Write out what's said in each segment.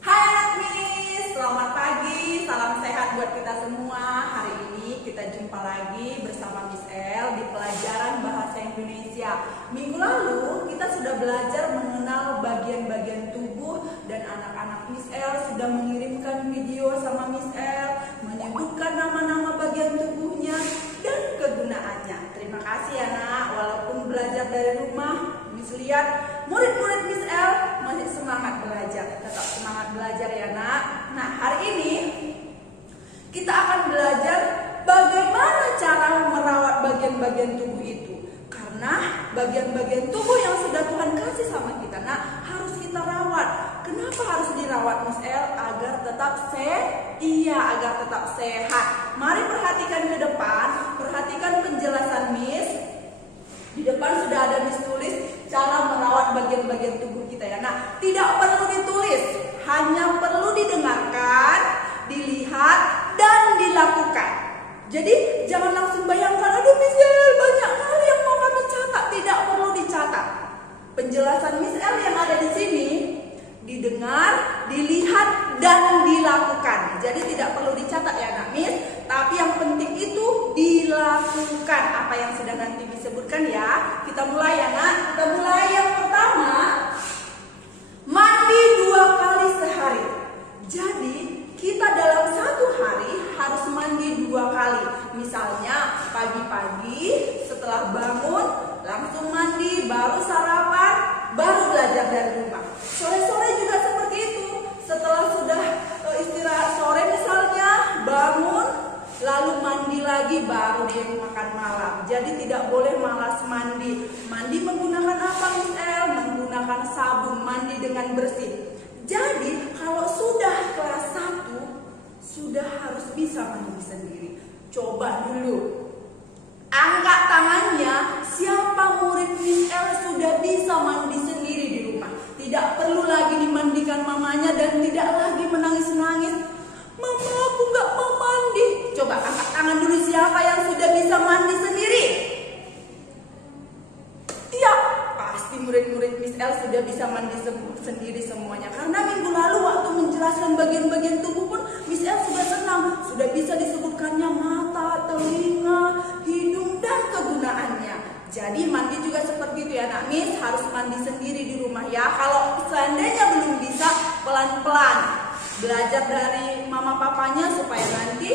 Hai anak Miss, selamat pagi, salam sehat buat kita semua. Hari ini kita jumpa lagi bersama Miss El di pelajaran Bahasa Indonesia. Minggu lalu kita sudah belajar mengenal bagian-bagian tubuh dan anak-anak Miss El sudah mengirimkan video sama Miss El menyebutkan nama-nama bagian tubuhnya dan kegunaannya. Terima kasih ya nak, walaupun belajar dari rumah, Miss lihat murid-murid Miss El masih semangat belajar. Tetap semangat belajar ya nak. Nah, hari ini kita akan belajar bagaimana cara merawat bagian-bagian tubuh itu. Karena bagian-bagian tubuh yang sudah Tuhan kasih sama kita nak harus kita rawat. Kenapa harus dirawat Miss El? Agar tetap agar tetap sehat. Mari perhatikan ke depan, perhatikan penjelasan Miss. Di depan sudah ada Miss tulis cara merawat bagian-bagian tubuh kita ya. Nah, tidak perlu ditulis, hanya perlu didengarkan, dilihat, dan dilakukan. Jadi jangan langsung bayangkan, aduh Miss El banyak hal yang mau kami catat. Tidak perlu dicatat. Penjelasan Miss El yang ada di sini didengar, dilihat, dan dilakukan. Jadi tidak perlu dicatat ya nak Miss. Tapi yang penting itu dilakukan. Apa yang sudah nanti disebutkan ya. Kita mulai ya nak. Kita mulai yang pertama. Mandi 2 kali sehari. Jadi kita dalam satu hari harus mandi 2 kali. Misalnya pagi-pagi setelah bangun langsung mandi, baru sarapan, baru belajar dari rumah. Sore-sore juga seperti itu. Setelah sudah istirahat sore misalnya, bangun, lalu mandi lagi, baru deh makan malam. Jadi tidak boleh malas mandi. Mandi menggunakan apa Miss El? Menggunakan sabun, mandi dengan bersih. Jadi kalau sudah kelas 1, sudah harus bisa mandi sendiri. Coba dulu. Angkat tangannya, siapa murid Miss El sudah bisa mandi sendiri di rumah. Tidak perlu lagi dimandikan mamanya dan tidak lagi menangis-nangis. Mama, aku gak mau mandi. Coba angkat tangan dulu siapa yang sudah bisa mandi sendiri. Iya, pasti murid-murid Miss El sudah bisa mandi sendiri semuanya. Karena minggu lalu waktu menjelaskan bagian-bagian tubuh pun Miss El sudah senang. Sudah bisa disebutkannya mata, telinga, hidung, dan kegunaannya. Jadi mandi juga seperti itu ya nak Miss, harus mandi sendiri di rumah ya. Kalau seandainya belum bisa, pelan-pelan belajar dari mama papanya supaya nanti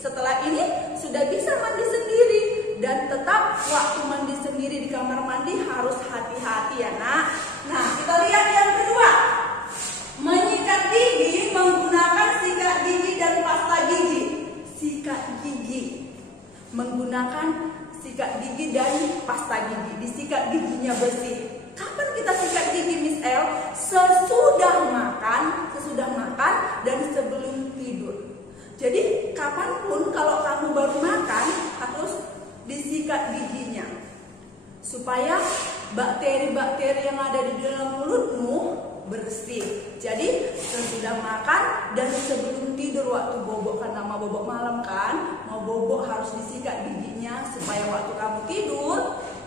setelah ini sudah bisa mandi sendiri. Dan tetap waktu mandi sendiri di kamar mandi harus hati-hati ya nak. Nah, kita lihat yang kedua. Menyikat gigi menggunakan sikat gigi dan pasta gigi. Sikat gigi menggunakan sikat gigi dan pasta gigi. Disikat giginya bersih. Kapan kita sikat gigi Miss El? Sesudah makan dan sebelum tidur. Jadi kapanpun kalau kamu baru makan harus disikat giginya. Supaya bakteri-bakteri yang ada di dalam mulutmu bersih. Jadi sesudah makan dan sebelum tidur waktu bobok, kan nama bobok malam kan, mau bobok harus disikat giginya supaya waktu kamu tidur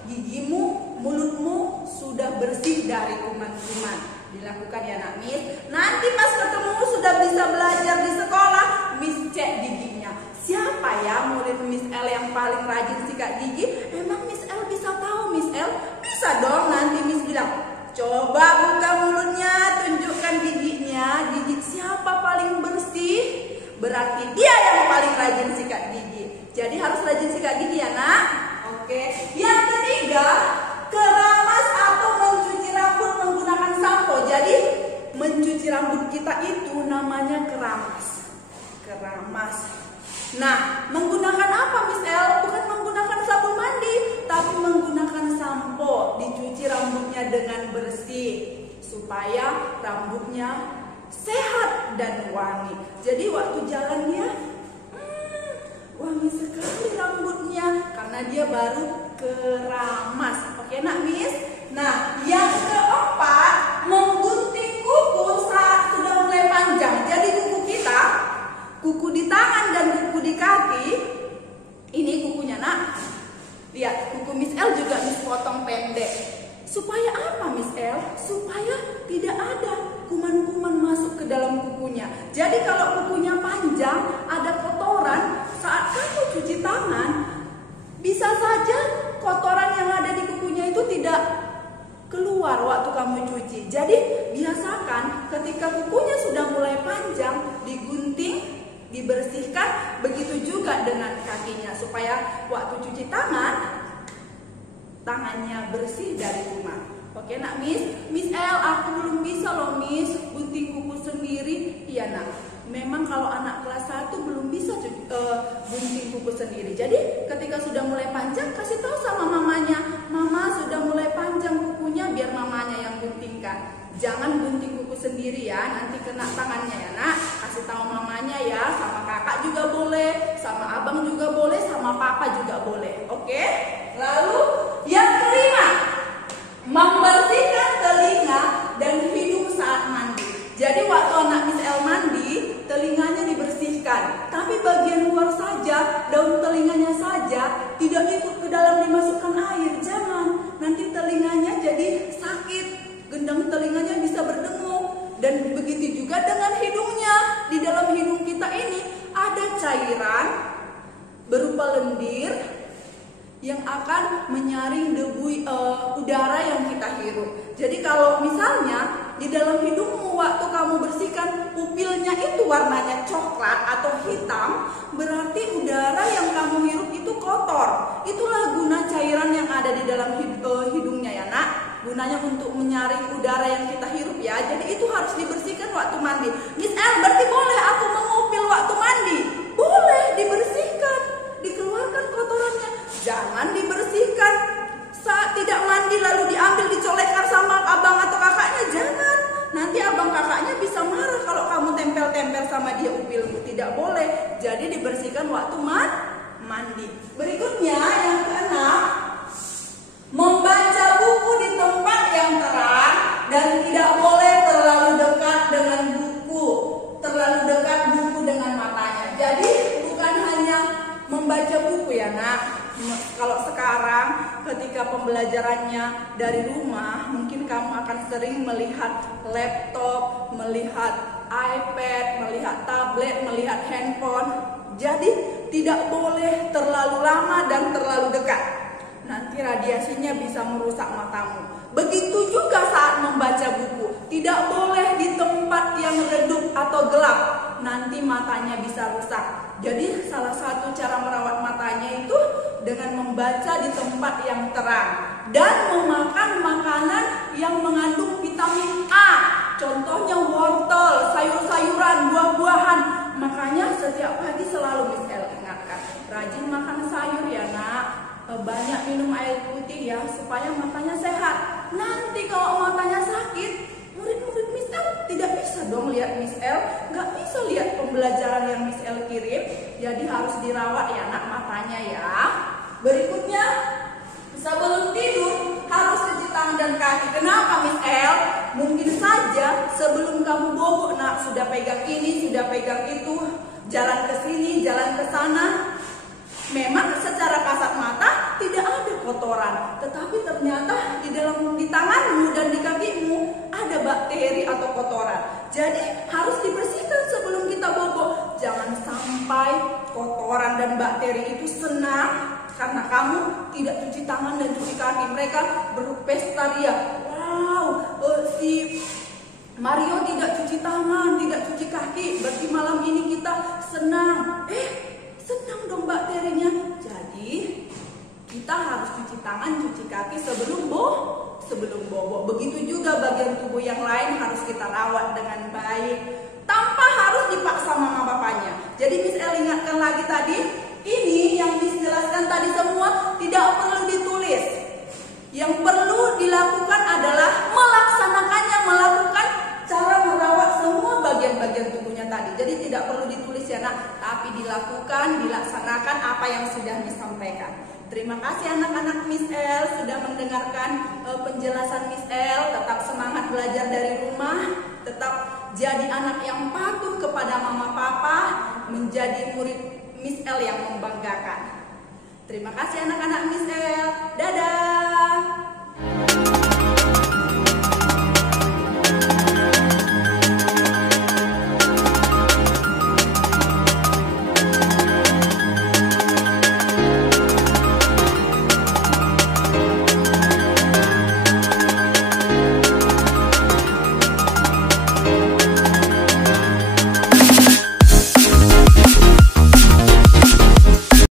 gigimu, mulutmu sudah bersih dari kuman-kuman. Dilakukan ya nak Miss. Nanti pas ketemu sudah bisa belajar di sekolah, Miss cek giginya. Siapa ya murid Miss El yang paling rajin sikat gigi? Emang Miss El bisa tahu Miss El? Bisa dong, nanti Miss bilang, coba buka mulutnya, tunjukkan giginya. Gigi siapa paling bersih? Berarti dia yang paling rajin sikat gigi. Jadi harus rajin sikat gigi ya nak. Oke. Yang ketiga, keramas atau mencuci rambut menggunakan sampo. Jadi mencuci rambut kita itu namanya keramas. Keramas. Nah, menggunakan apa Miss El? Bukan menggunakan sabun mandi, tapi menggunakan sampo. kukunya dengan bersih supaya rambutnya sehat dan wangi. Jadi waktu jalannya wangi sekali rambutnya karena dia baru keramas. Oke nak Miss? Nah yang keempat, menggunting kuku saat sudah mulai panjang. Jadi kuku kita, kuku di tangan dan kuku di kaki, ini kukunya nak. Lihat, kuku Miss L juga Miss potong pendek. Supaya apa Miss L? Supaya tidak ada kuman-kuman masuk ke dalam kukunya. Jadi kalau kukunya panjang, ada kotoran, saat kamu cuci tangan, bisa saja kotoran yang ada di kukunya itu tidak keluar waktu kamu cuci. Jadi biasakan ketika kukunya sudah mulai panjang, digunting, dibersihkan, begitu juga dengan kakinya supaya waktu cuci tangan tangannya bersih dari kuman. Oke nak Miss? Miss L, aku belum bisa loh Miss gunting kuku sendiri. Iya nak, memang kalau anak kelas 1 belum bisa gunting kuku sendiri. Jadi ketika sudah mulai panjang, kasih tahu sama mamanya, mama sudah mulai panjang kukunya, biar mamanya yang guntingkan. Jangan gunting kuku sendiri ya, nanti kena tangannya ya nak. Kasih tahu mamanya ya, sama kakak juga boleh, sama abang juga boleh, sama papa juga boleh. Oke? Lalu yang kelima, membersihkan telinga dan hidung saat mandi. Jadi waktu anak Miss L mandi, telinganya dibersihkan, tapi bagian luar saja, daun telinganya saja, tidak ikut ke dalam dimasukkan air. Jangan, nanti telinganya jadi sakit, gendang telinganya bisa berdengung. Dan begitu juga dengan hidungnya. Di dalam hidung kita ini ada cairan berupa lendir yang akan menyaring debu udara yang kita hirup. Jadi kalau misalnya di dalam hidungmu waktu kamu bersihkan pupilnya itu warnanya coklat atau hitam, berarti udara yang kamu hirup itu kotor. Itulah guna cairan yang ada di dalam hidungnya ya nak. Gunanya untuk menyaring udara yang kita hirup ya. Jadi itu harus dibersihkan waktu mandi. Miss L, berarti boleh aku mengupil waktu mandi? Boleh, dibersihkan, dikeluarkan kotorannya. Jangan dibersihkan saat tidak mandi lalu diambil dicolekkan sama abang atau kakaknya. Jangan, nanti abang kakaknya bisa marah kalau kamu tempel-tempel sama dia upilmu. Tidak boleh. Jadi dibersihkan waktu mandi. Berikutnya yang keenam, membaca buku di tempat yang terang dan tidak boleh terlalu dekat dengan buku, terlalu dekat buku dengan matanya. Jadi bukan hanya membaca buku ya nak. Kalau sekarang ketika pembelajarannya dari rumah, mungkin kamu akan sering melihat laptop, melihat iPad, melihat tablet, melihat handphone. Jadi tidak boleh terlalu lama dan terlalu dekat. Nanti radiasinya bisa merusak matamu. Begitu juga saat membaca buku, tidak boleh di tempat yang redup atau gelap. Nanti matanya bisa rusak. Jadi salah satu cara merawat matanya itu dengan membaca di tempat yang terang dan memakan makanan yang mengandung vitamin A. Contohnya wortel, sayur-sayuran, buah-buahan. Makanya setiap pagi selalu Miss L ingatkan, rajin makan sayur ya nak. Banyak minum air putih ya supaya matanya sehat. Nanti kalau matanya sakit, murid-murid Miss L tidak bisa dong lihat Miss L, nggak bisa lihat pembelajaran yang Miss L kirim. Jadi harus dirawat ya nak matanya ya. Berikutnya, sebelum tidur harus cuci tangan dan kaki. Kenapa Miss L? Mungkin saja sebelum kamu bobo nak sudah pegang ini, sudah pegang itu, jalan ke sini, jalan ke sana. Memang secara kasat mata tidak ada kotoran, tetapi ternyata di tanganmu dan di kakimu ada bakteri atau kotoran. Jadi harus dibersihkan sebelum kita bobo. Jangan sampai kotoran dan bakteri itu senang karena kamu tidak cuci tangan dan cuci kaki. Mereka berpesta ria, wow, si Mario tidak cuci tangan, tidak cuci kaki, berarti malam ini kita senang. Senang dong bakterinya. Jadi kita harus cuci tangan, cuci kaki sebelum bobo. Begitu juga bagian tubuh yang lain harus kita rawat dengan baik tanpa harus dipaksa mama bapaknya. Jadi Miss El ingatkan lagi tadi, ini yang Miss jelaskan tadi semua tidak perlu ditulis. Yang perlu dilakukan adalah tujuannya tadi. Jadi tidak perlu ditulis ya nak, tapi dilakukan, dilaksanakan apa yang sudah Miss sampaikan. Terima kasih anak-anak Miss El sudah mendengarkan penjelasan Miss El. Tetap semangat belajar dari rumah, tetap jadi anak yang patuh kepada mama papa, menjadi murid Miss El yang membanggakan. Terima kasih anak-anak Miss El. Dadah.